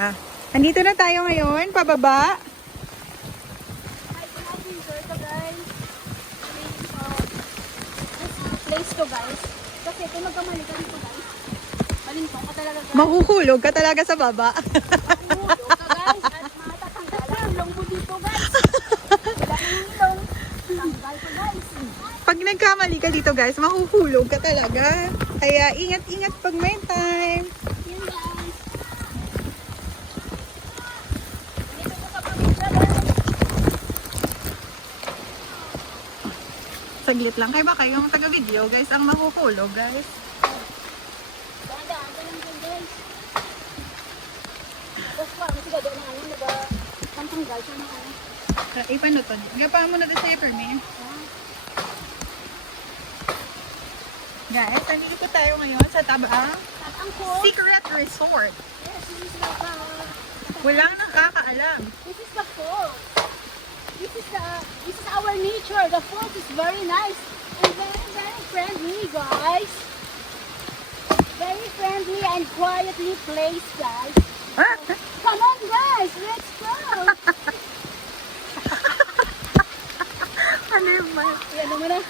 Ah, andito na tayo ngayon, pababa. Hi, good afternoon, sir. So guys, this place to guys. Kasi kung magkamali ka dito guys, malintong ka talaga guys. Mahuhulog ka talaga sa baba. Mahuhulog ka guys at matatanggalan ang ilong mo dito guys. Wala nang ilong. Tanggal ka guys. Pag nagkamali ka dito guys, mahuhulog ka talaga. Kaya ingat-ingat pag may time. Yun guys. Dito ko kapamilya guys. Saglit lang. Kaya ba kayong taga-video guys, ang mahuhulog guys. Daan-daan ka lang dyan guys. Tapos parang kasi gado na ano, nagtanggal siya ng ano. Ipanuton. Gapaan mo na ito sa permi. Guys, nandito po tayo ngayon sa Tabaang At ang cool. Secret Resort. Yes, this is like Walang nakakaalam. this is the falls. This is our nature. The falls is very nice and very friendly, guys. Very friendly and quietly placed, guys. Ah, Come on, guys, let's go. ano yung ba? Yan naman na.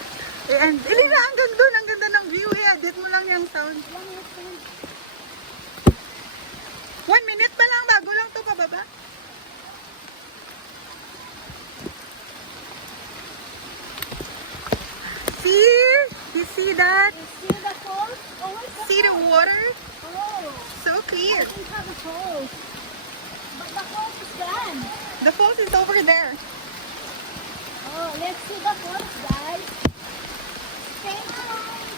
And, ilina hanggang doon. Ang ganda ng view. I-edit mo lang yung sound. 1 minute pa lang. Bago lang to pababa. See? You see that? You see the falls? Oh, where's the See the falls? water? Oh, So I clear. don't have the falls. But the falls is gone. The falls is over there. Oh, let's see the falls, guys. Stay tuned.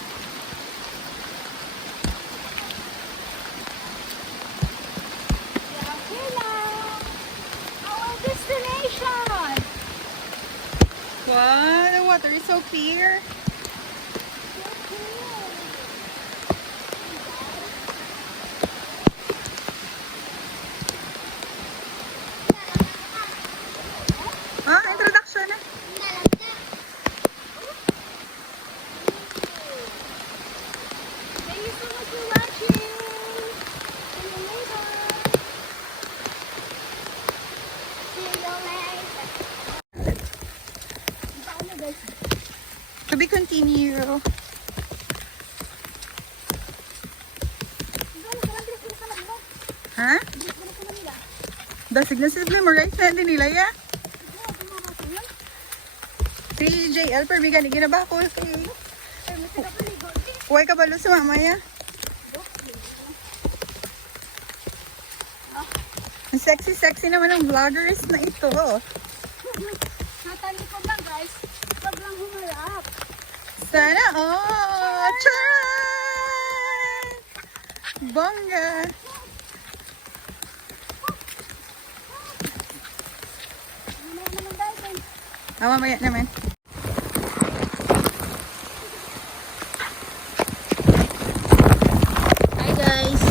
We are here now. Our destination. Wow, the water is so clear. So cool. Ah, introduction na. Thank you so much for watching. See you later. See you later. Paano guys? To be continue. Ha? Dasig na sila memorize na din nila ya. Si JL per bigan ginaba ko si. Huwag ka balo sa mama ya. Ang sexy naman ng vloggers na ito. Natalikod lang guys. Huwag lang humarap. Sana all! Charan! Bongga! Mamaya naman guys. Mamaya naman. Hi guys.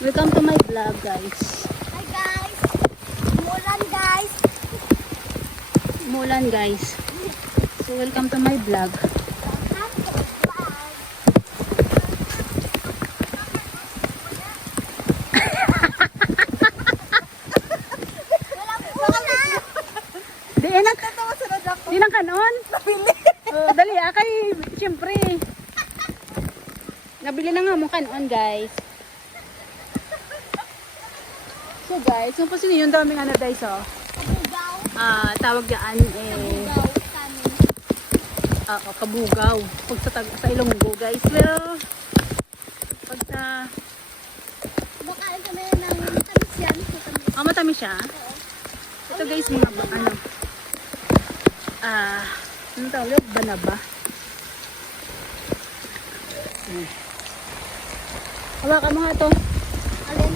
Welcome to my vlog guys. Hi guys. Mulan guys. Mulan guys. So welcome to my vlog. Di enak. Di nang kanon. Oh, dali akay siyempre. Nabili na nga mo kanon guys. So guys, kung pa yung daming ano guys oh. Tawag diyan kabugaw. Pag sa Ilonggo guys. Well, pag sa Makain kami ng tamis yan. matamis siya. Ito guys mga ano. Ano tawag? Banaba. Hawakan mo nga ito. Alin?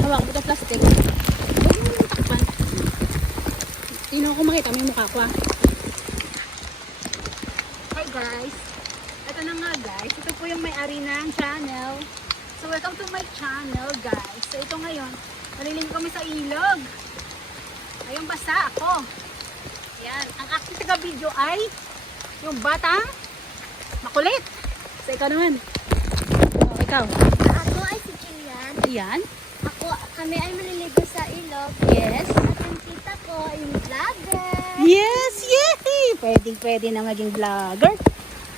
Hawakan mo ito plastic. Huwag mo nang takpan. Tingnan ko makita mo yung mukha ko ah. Hi guys. Ito na nga guys. Ito po yung may-ari ng channel. So welcome to my channel guys. So ito ngayon, naliling kami sa ilog. Ayun basa ako. Ayan. Ang active taga video ay yung batang makulit. So ikaw naman. Oh, ikaw. Ako ay si Jillian. Yan. Kami ay maliligo sa ilog. Yes. At yung tita ko ay vlogger. Yes, yay! Pwede na maging vlogger.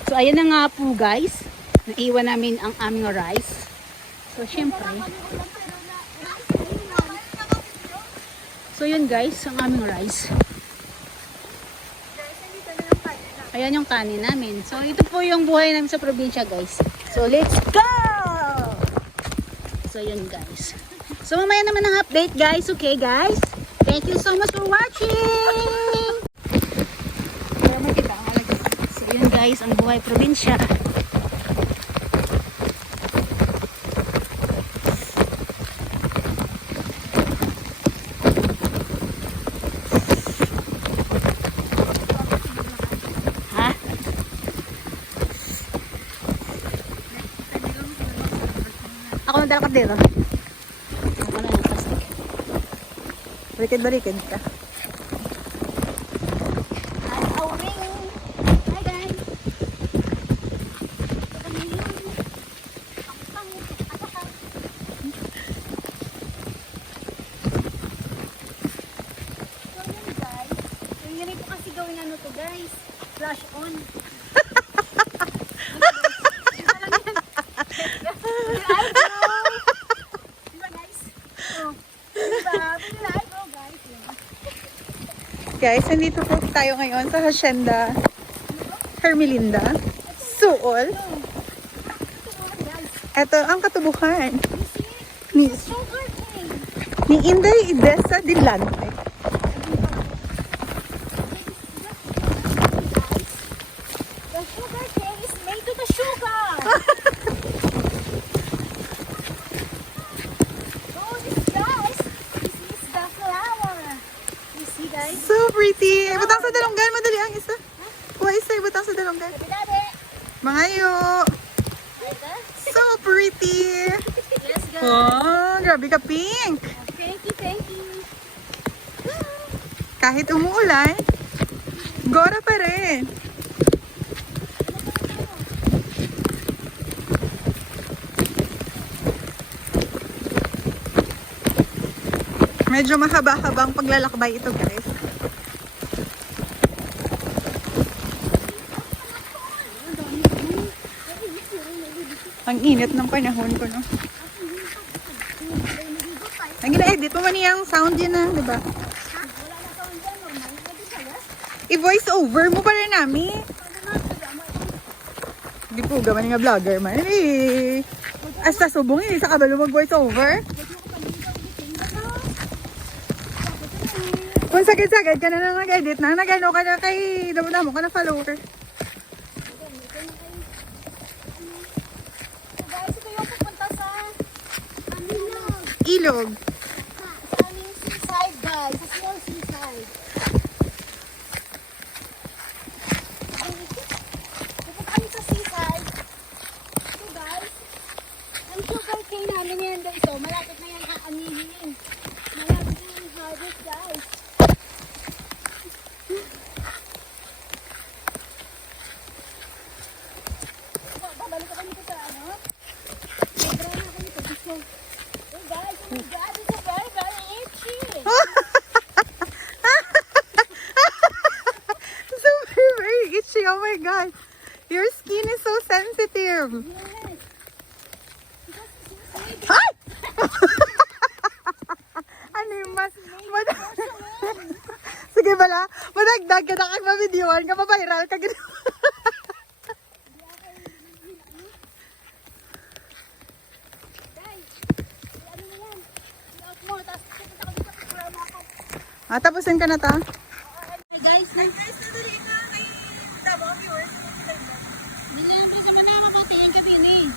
So, ayan na nga po guys. Naiwan namin ang aming rice. So, syempre. So, yun guys, ang aming rice. Ayan yung kanin namin. So, ito po yung buhay namin sa probinsya guys. So, let's go! So, yun guys. So, mamaya naman ang update guys. Okay guys? Thank you so much for watching! So, yun guys, ang buhay probinsya. Ha? Ako na dala dito. Ako na yung plastic. Barikid ka. Hi guys. So yun guys. Yung ganito kasi gawin ano to guys. Flash on. Diba guys? Oh. Diba? Pinilive ko guys. Guys, nandito po tayo ngayon sa Hacienda Hermelinda, Suol. Ito ang katubukan ni, Sugar cane. ni Inday Idesa Dilante. The sugar cane is made to the sugar. Oh, this guys. This is the flower. You see guys? So pretty. Butang sa dalonggan. Madali ang isa. Kuha isa. Butang sa dalonggan. Dade. Mangayo. So pretty. Yes guys. Oh, grabe ka pink. Thank you, thank you. Kahit umuulan, gora pa rin. Medyo mahaba-habang paglalakbay ito, guys. Ang init ng panahon ko, no? Ang gina-edit mo man yung sound yun na, di ba? I-voice over mo pa rin namin. Hindi po, gaman nga vlogger man. Eh, hasta subong yun, sa kabalo mag-voice over. Kung sagad-sagad ka na nang nag-edit na, nag-ano ka na kay damo-damo ka na follower. Guys, ito yung pupunta sa Ilog. sa aming seaside guys. Sa small seaside. Pupunta kami sa seaside. Ito guys. Ang sugar cane namin yan ito. Malapit na yan aanihin. Malapit na yung harvest guys. Babalik ako nito sa ano. Sobrang na ako nito. Gusto. Oh guys, oh my god, it's a very, very itchy. Super very itchy. Oh my god. Your skin is so sensitive. Yes. Because it's made Ay! Ano yung Sige bala, madagdag ka na kay mabidyoan ka, mapahiral ka gano'n. guys, ano na yan? I-out mo, tapos pupunta kami sa programa ko. Tapusin ka na ta. Hi guys, Guys, nadali na kay Tabang viewers. nilambre sa mga mabuti yung kabini.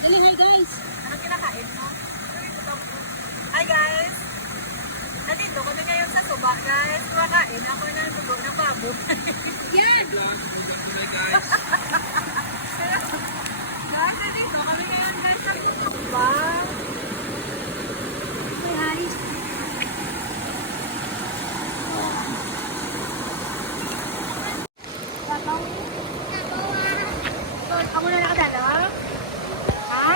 Galing hi guys. Anong kinakain mo? Hi guys! Nandito kami ngayon sa suba guys. Kumakain ako ng dugo ng babo. Yan! Guys, nandito kami ngayon guys sa suba. Hi. Tabaw. So, ako na nakadala. Ha?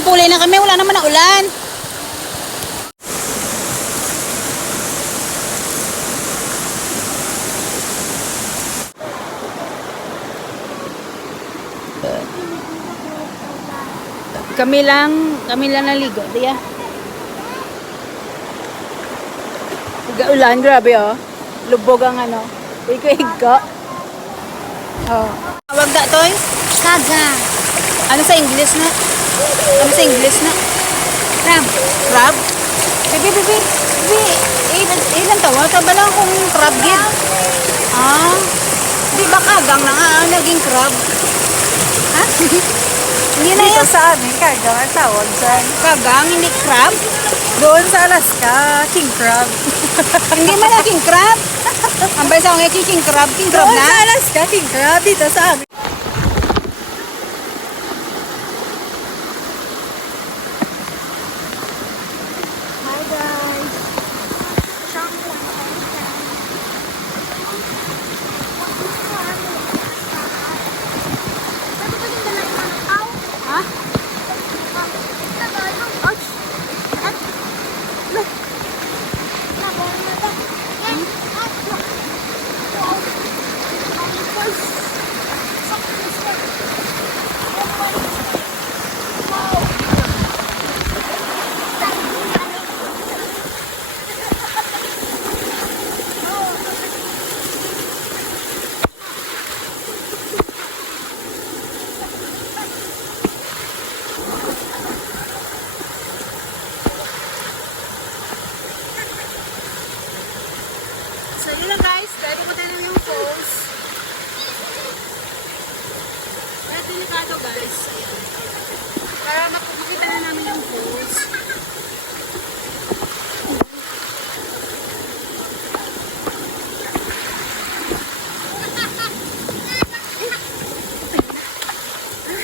Pulay na kami. Wala naman na ulan. Kami lang naligo, diya. Ulan, grabe oh. Lubog ang ano. Iko-iko. Oh. Tawag da toy? Kaga. Ano sa English na? Ano sa English na? Crab. Crab? Bibi. Ilan tawa? Taba lang kung crab gid. Ah. Di ba kagang na nga naging crab? Ha? Hindi na yan. Sa amin, kagang ang tawag dyan. Kagang, hindi crab? Doon sa Alaska, king crab. Hindi man na king crab. Ang balsa ko yung king crab Doon na. sa Alaska, king crab. Dito sa amin. Hi guys. Siyang lang tayo dyan. Sabi ko yung dala yung mga tao. Ha? Ouch! Look! Nabong na ba? Yan! So yun lang guys, dahil ko din yung falls. Kaya delikado guys. Ayan. Para makita na namin yung falls.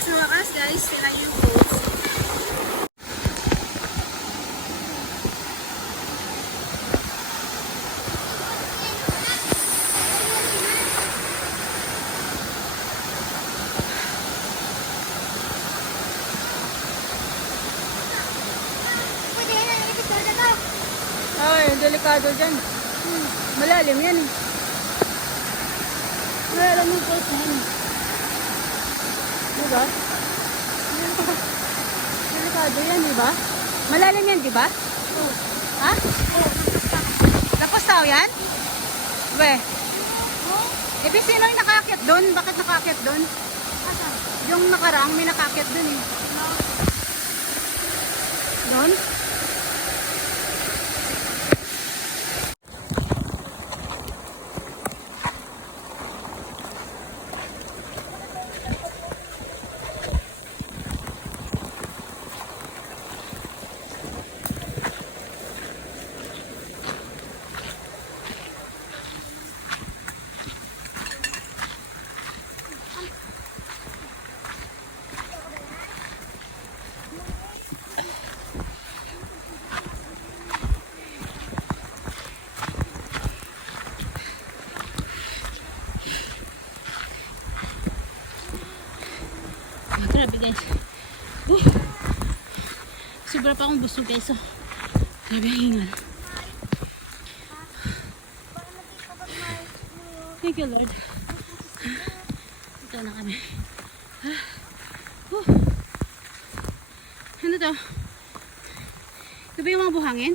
Sa wakas guys, sila yung falls. Pwede na, ipicture na to. Ay, delikado dyan. Malalim yan eh. Malalim yung falls na yan. Diba? Delikado yan, diba? Malalim yan, diba? Ha? Tapos tao yan? Be. Ibig sino yung nakaakyat doon? Bakit nakaakyat doon? Yung nakarang may nakaakyat doon eh. Doon? Grabe guys. Sobra pa akong busog guys. Oh. Grabe ang hingal. Thank you Lord. Ito na kami. Ano to? Ito ba yung mga buhangin?